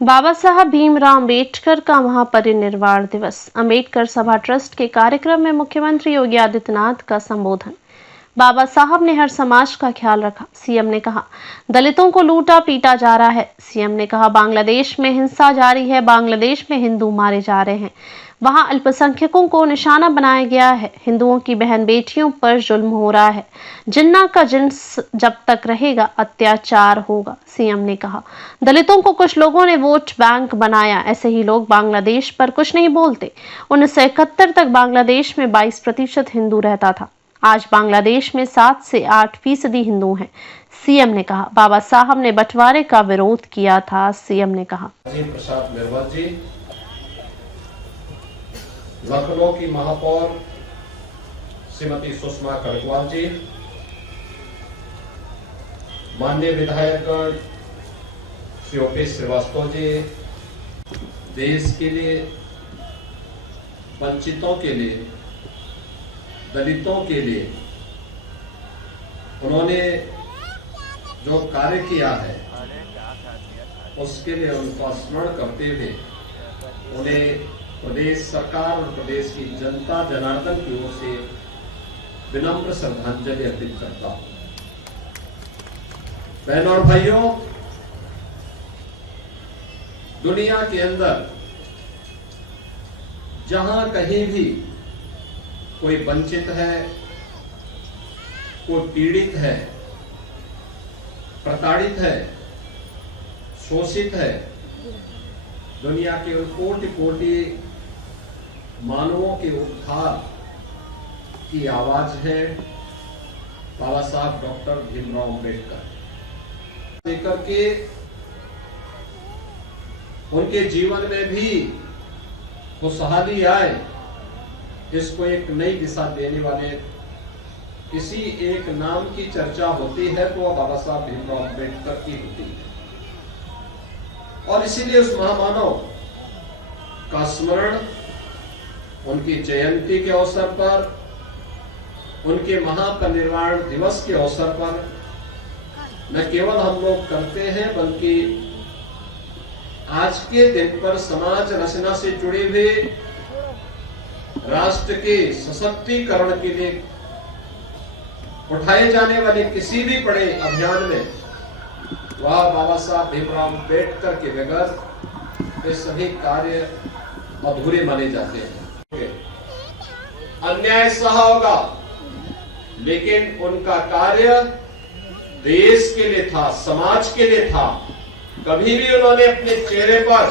बाबा साहब भीमराव अम्बेडकर का महापरिनिर्वाण दिवस। अम्बेडकर सभा ट्रस्ट के कार्यक्रम में मुख्यमंत्री योगी आदित्यनाथ का संबोधन। बाबा साहब ने हर समाज का ख्याल रखा। सीएम ने कहा दलितों को लूटा पीटा जा रहा है। सीएम ने कहा बांग्लादेश में हिंसा जारी है, बांग्लादेश में हिंदू मारे जा रहे हैं, वहां अल्पसंख्यकों को निशाना बनाया गया है, हिंदुओं की बहन बेटियों पर जुल्म हो रहा है, जिन्ना का जिन्स जब तक रहेगा अत्याचार होगा। सीएम ने कहा दलितों को कुछ लोगों ने वोट बैंक बनाया, ऐसे ही लोग बांग्लादेश पर कुछ नहीं बोलते। 1971 तक बांग्लादेश में 22% हिंदू रहता था, आज बांग्लादेश में 7 से 8% हिंदू हैं। सीएम ने कहा बाबा साहब ने बंटवारे का विरोध किया था। सीएम ने कहा प्रसाद निर्मल जी, लखनऊ की महापौर श्रीमती सुषमा कड़कवाल जी, माननीय विधायकगण श्री ओपी श्रीवास्तव जी, देश के लिए, वंचितों के लिए, दलितों के लिए उन्होंने जो कार्य किया है उसके लिए उनका स्मरण करते हुए उन्हें प्रदेश सरकार और प्रदेश की जनता जनार्दन की ओर से विनम्र श्रद्धांजलि अर्पित करता हूं। बहनों और भाइयों, दुनिया के अंदर जहां कहीं भी कोई वंचित है, कोई पीड़ित है, प्रताड़ित है, शोषित है, दुनिया के उन कोटि कोटि मानवों के उद्धार की आवाज है बाबा साहब डॉक्टर भीमराव अम्बेडकर। लेकर के उनके जीवन में भी खुशहाली आए, इसको एक नई दिशा देने वाले किसी एक नाम की चर्चा होती है तो वह बाबा साहब भीमराव अम्बेडकर की होती है। और इसीलिए उस महामानव का स्मरण उनकी जयंती के अवसर पर, उनके महापरिनिर्वाण दिवस के अवसर पर न केवल हम लोग करते हैं, बल्कि आज के दिन पर समाज रचना से जुड़े हुए राष्ट्र के सशक्तिकरण के लिए उठाए जाने वाले किसी भी बड़े अभियान में वह बाबा साहब भीमराव अम्बेडकर के बगैर ये सभी कार्य अधूरे माने जाते हैं। अन्याय सहा होगा, लेकिन उनका कार्य देश के लिए था, समाज के लिए था। कभी भी उन्होंने अपने चेहरे पर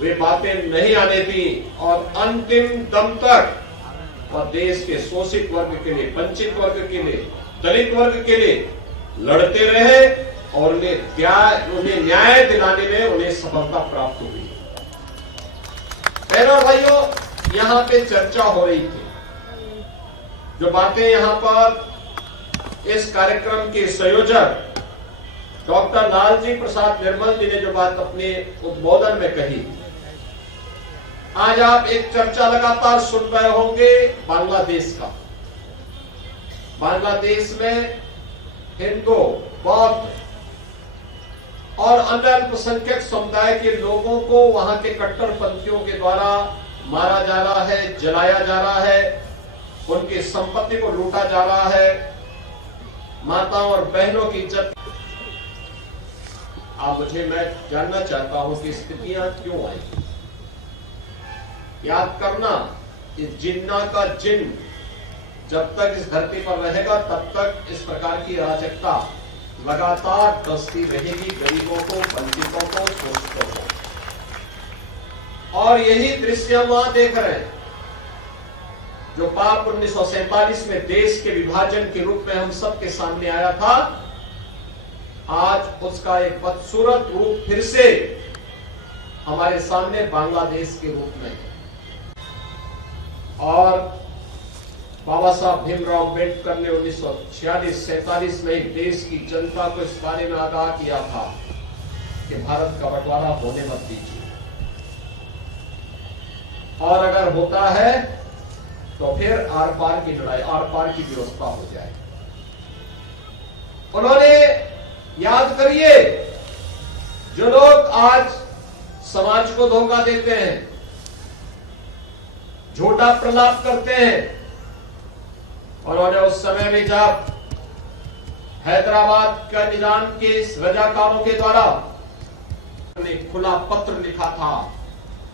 वे बातें नहीं आने दी और अंतिम दम तक वह देश के शोषित वर्ग के लिए, वंचित वर्ग के लिए, दलित वर्ग के लिए लड़ते रहे और उन्हें न्याय दिलाने में उन्हें सफलता प्राप्त हुई। बहनों और भाइयों, यहाँ पे चर्चा हो रही थी, जो बातें यहाँ पर इस कार्यक्रम के संयोजक डॉक्टर लालजी प्रसाद निर्मल जी ने जो बात अपने उद्बोधन में कही, आज आप एक चर्चा लगातार सुन रहे होंगे बांग्लादेश का। बांग्लादेश में हिंदू, बौद्ध और अन्य अल्पसंख्यक समुदाय के लोगों को वहां के कट्टरपंथियों के द्वारा मारा जा रहा है, जलाया जा रहा है, उनकी संपत्ति को लूटा जा रहा है, माताओं और बहनों की इज्जत। मैं जानना चाहता हूं कि स्थितियां क्यों आई। याद करना कि जिन्ना का जिन जब तक इस धरती पर रहेगा तब तक इस प्रकार की अराजकता लगातार दसती रहेगी, गरीबों को, वंचितों को, शोषितों को। और यही दृश्य हम वहां देख रहे हैं जो पाप 1947 में देश के विभाजन के रूप में हम सबके सामने आया था। आज उसका एक बदसूरत रूप फिर से हमारे सामने बांग्लादेश के रूप में है। और बाबा साहब भीमराव अम्बेडकर ने 1946-47 में देश की जनता को इस बारे में आगाह किया था कि भारत का बंटवारा होने मत दीजिए, और अगर होता है तो फिर आर पार की लड़ाई, आर पार की व्यवस्था हो जाए। उन्होंने, याद करिए, जो लोग आज समाज को धोखा देते हैं, झूठा प्रलाप करते हैं। उन्होंने उस समय में जब हैदराबाद का निजाम के रजाकारों के द्वारा ने खुला पत्र लिखा था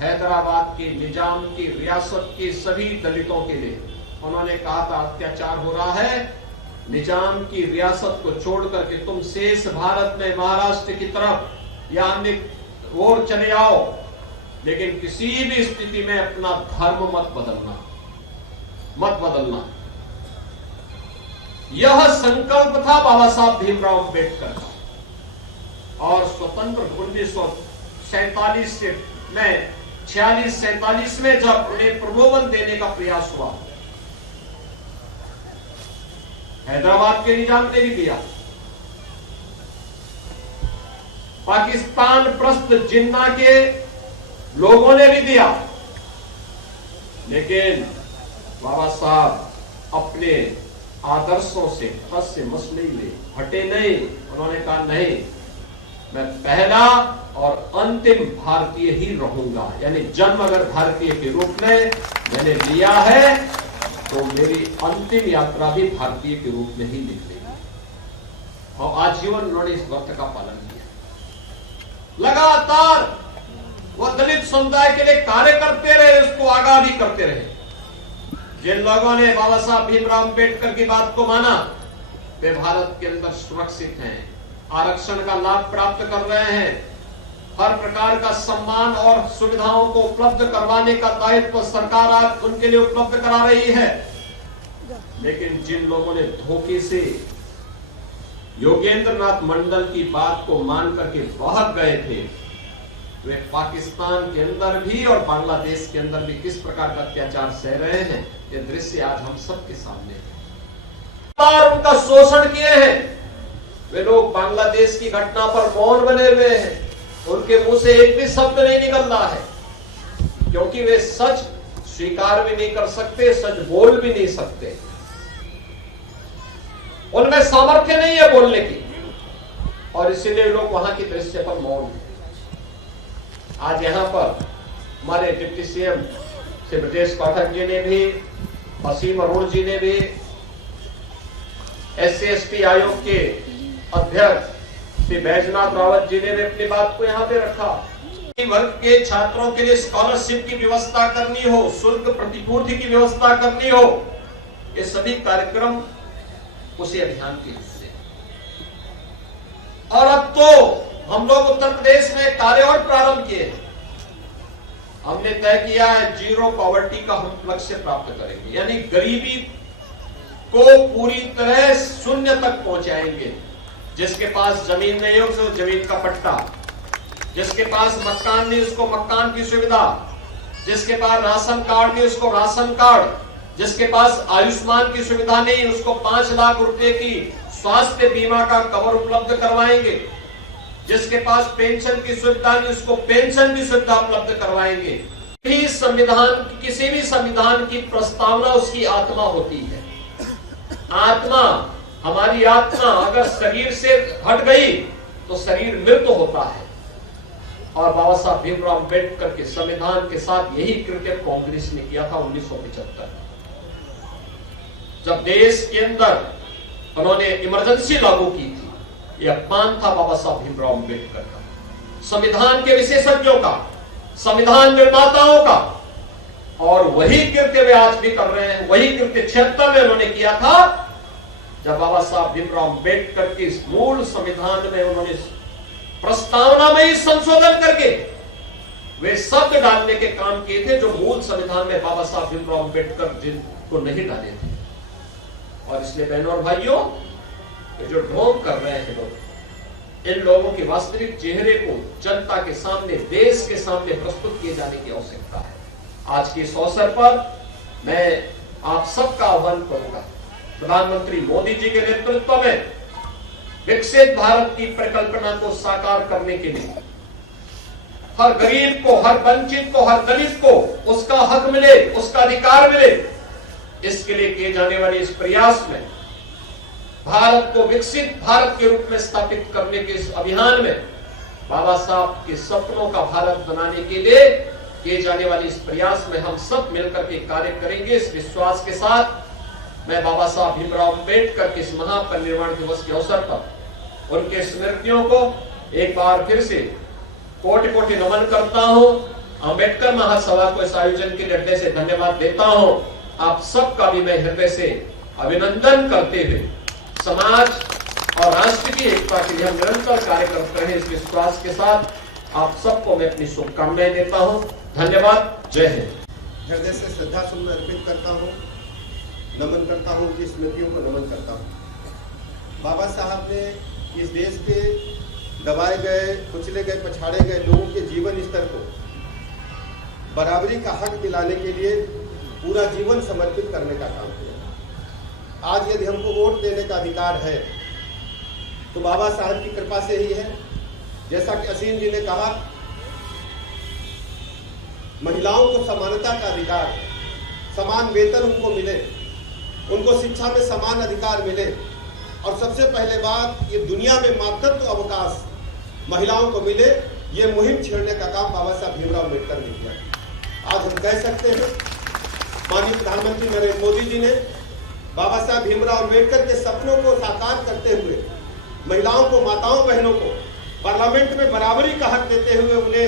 हैदराबाद के निजाम की रियासत के सभी दलितों के लिए। उन्होंने कहा था अत्याचार हो रहा है, निजाम की रियासत को छोड़ करके तुम शेष भारत में महाराष्ट्र की तरफ या अन्य और चले जाओ, लेकिन किसी भी स्थिति में अपना धर्म मत बदलना। यह संकल्प था बाबा साहब भीमराव अंबेडकर का। और स्वतंत्र 1947 में 46-47 में जब उन्हें प्रलोभन देने का प्रयास हुआ, हैदराबाद के निजाम ने भी किया, पाकिस्तान प्रस्त जिन्ना के लोगों ने भी दिया, लेकिन बाबा साहब अपने आदर्शों से फस से मसले में हटे नहीं। उन्होंने कहा नहीं, मैं पहला और अंतिम भारतीय ही रहूंगा, यानी जन्म अगर भारतीय के रूप में मैंने लिया है तो मेरी अंतिम यात्रा भी भारतीय के रूप में ही निकलेगी। और आजीवन उन्होंने इस व्रत का पालन किया। लगातार वह दलित समुदाय के लिए कार्य करते रहे, उसको आगाह भी करते रहे। जिन लोगों ने बाबा साहब भीमराव अंबेडकर की बात को माना वे भारत के अंदर सुरक्षित हैं, आरक्षण का लाभ प्राप्त कर रहे हैं, हर प्रकार का सम्मान और सुविधाओं को उपलब्ध करवाने का दायित्व सरकार आज उनके लिए उपलब्ध करा रही है। लेकिन जिन लोगों ने धोखे से योगेंद्र नाथ मंडल की बात को मान करके भाग गए थे, वे पाकिस्तान के अंदर भी और बांग्लादेश के अंदर भी किस प्रकार का अत्याचार सह रहे हैं, ये दृश्य आज हम सबके सामने है। उनका शोषण किए हैं, वे लोग बांग्लादेश की घटना पर मौन बने हुए हैं, उनके मुंह से एक भी शब्द नहीं निकल रहा है, क्योंकि वे सच स्वीकार भी नहीं कर सकते, सच बोल भी नहीं सकते, उनमें सामर्थ्य नहीं है बोलने की, और इसीलिए लोग वहां की दृश्य पर मौन है। आज यहां पर हमारे डिप्टी सीएम श्री ब्रजेश पाठक जी ने भी, असीम अरुण जी ने भी, SC/ST आयोग के अध्यक्ष श्री बैजनाथ रावत जी ने भी अपनी बात को यहां पे रखा। वर्ग के छात्रों के लिए स्कॉलरशिप की व्यवस्था करनी हो, शुल्क प्रतिपूर्ति की व्यवस्था करनी हो, ये सभी कार्यक्रम उसी अभियान के हिस्से। और अब तो हम लोग उत्तर प्रदेश में कार्य और प्रारंभ किए। हमने तय किया है जीरो पॉवर्टी का हम लक्ष्य प्राप्त करेंगे, यानी गरीबी को पूरी तरह शून्य तक पहुंचाएंगे। जिसके पास जमीन नहीं हो उसको जमीन का पट्टा, जिसके पास मकान नहीं उसको मकान की सुविधा, जिसके पास राशन कार्ड नहीं उसको राशन कार्ड, जिसके पास आयुष्मान की सुविधा नहीं उसको 5 लाख रुपए की स्वास्थ्य बीमा का कवर उपलब्ध करवाएंगे, जिसके पास पेंशन की सुविधा नहीं उसको पेंशन की सुविधा उपलब्ध करवाएंगे। किसी भी संविधान की प्रस्तावना उसकी आत्मा होती है। आत्मा, हमारी आत्मा अगर शरीर से हट गई तो शरीर मृत होता है। और बाबा साहब भीमराव अंबेडकर के संविधान के साथ यही कृत्य कांग्रेस ने किया था 1975, जब देश के अंदर उन्होंने इमरजेंसी लागू की थी। यह अपमान था बाबा साहब भीमराव अंबेडकर का, संविधान के विशेषज्ञों का, संविधान निर्माताओं का, और वही कृत्य वे आज भी कर रहे हैं। वही कृत्य 76 में उन्होंने किया था, जब बाबा साहब भीमराव अंबेडकर के इस मूल संविधान में उन्होंने प्रस्तावना में ही संशोधन करके वे शब्द डालने के काम किए थे जो मूल संविधान में बाबा साहब भीमराव अंबेडकर जिनको नहीं डाले थे। और इसलिए बहनों और भाइयों, जो ढोंग कर रहे हैं लोग, इन लोगों के वास्तविक चेहरे को जनता के सामने, देश के सामने प्रस्तुत किए जाने की आवश्यकता है। आज के इस अवसर पर मैं आप सबका आह्वान करूंगा, प्रधानमंत्री मोदी जी के नेतृत्व में विकसित भारत की परिकल्पना को साकार करने के लिए हर गरीब को, हर वंचित को, हर दलित को उसका हक मिले, उसका अधिकार मिले, इसके लिए किए जाने वाले इस प्रयास में, भारत को विकसित भारत के रूप में स्थापित करने के इस अभियान में बाबा साहब के सपनों का भारत बनाने के लिए किए जाने वाले इस प्रयास में हम सब मिलकर के कार्य करेंगे। इस विश्वास के साथ मैं बाबा साहब भीमराव अम्बेडकर के इस महापरिनिर्वाण दिवस के अवसर पर उनके स्मृतियों को एक बार फिर से कोटि कोटि नमन करता हूं। अम्बेडकर महासभा को इस आयोजन के लिए हृदय से धन्यवाद देता हूं। आप सबका भी मैं हृदय से अभिनंदन करते हुए समाज और राष्ट्र की एकता के लिए हम निरंतर कार्य करते रहे, इस विश्वास के साथ आप सबको मैं अपनी शुभकामनाएं देता हूं। धन्यवाद। जय हिंद। हृदय से श्रद्धा सुमन अर्पित करता हूं, नमन करता हूं, उनकी स्मृतियों को नमन करता हूं। बाबा साहब ने इस देश के दबाए गए, कुचले गए, पछाड़े गए लोगों के जीवन स्तर को बराबरी का हक दिलाने के लिए पूरा जीवन समर्पित करने का काम किया। आज यदि हमको वोट देने का अधिकार है तो बाबा साहब की कृपा से ही है। जैसा कि असीम जी ने कहा, महिलाओं को समानता का अधिकार, समान वेतन उनको मिले, उनको शिक्षा में समान अधिकार मिले, और सबसे पहले बात ये दुनिया में मातृत्व अवकाश महिलाओं को मिले, ये मुहिम छेड़ने का काम बाबा साहब भीमराव अम्बेडकर ने किया। आज हम कह सकते हैं माननीय प्रधानमंत्री नरेंद्र मोदी जी ने बाबा साहब भीमराव अम्बेडकर के सपनों को साकार करते हुए महिलाओं को, माताओं बहनों को पार्लियामेंट में बराबरी का हक देते हुए उन्हें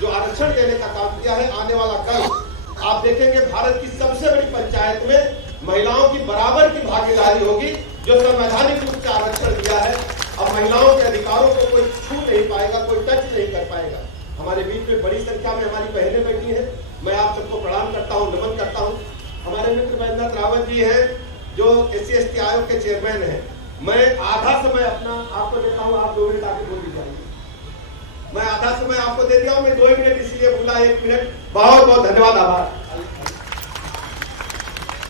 जो आरक्षण देने का काम किया है। आने वाला कल आप देखेंगे भारत की सबसे बड़ी पंचायत में महिलाओं की बराबर की भागीदारी होगी, जो संवैधानिक रूप से आरक्षण दिया है। अब महिलाओं के अधिकारों को कोई छू नहीं पाएगा, कोई टच नहीं कर पाएगा। हमारे बीच में बड़ी संख्या में हमारी बहनें बैठी हैं, मैं आप सबको प्रणाम करता हूं, नमन करता हूं। हमारे मित्र बैजनाथ रावत जी हैं जो SC/ST आयोग के चेयरमैन हैं। मैं आधा समय अपना आपको देता हूं, आप 2 मिनट आगे बोल दीजिए। मैं आधा समय आपको दे दिया हूं, मैं 2 मिनट इसलिए बोला, 1 मिनट। बहुत बहुत धन्यवाद, आभार।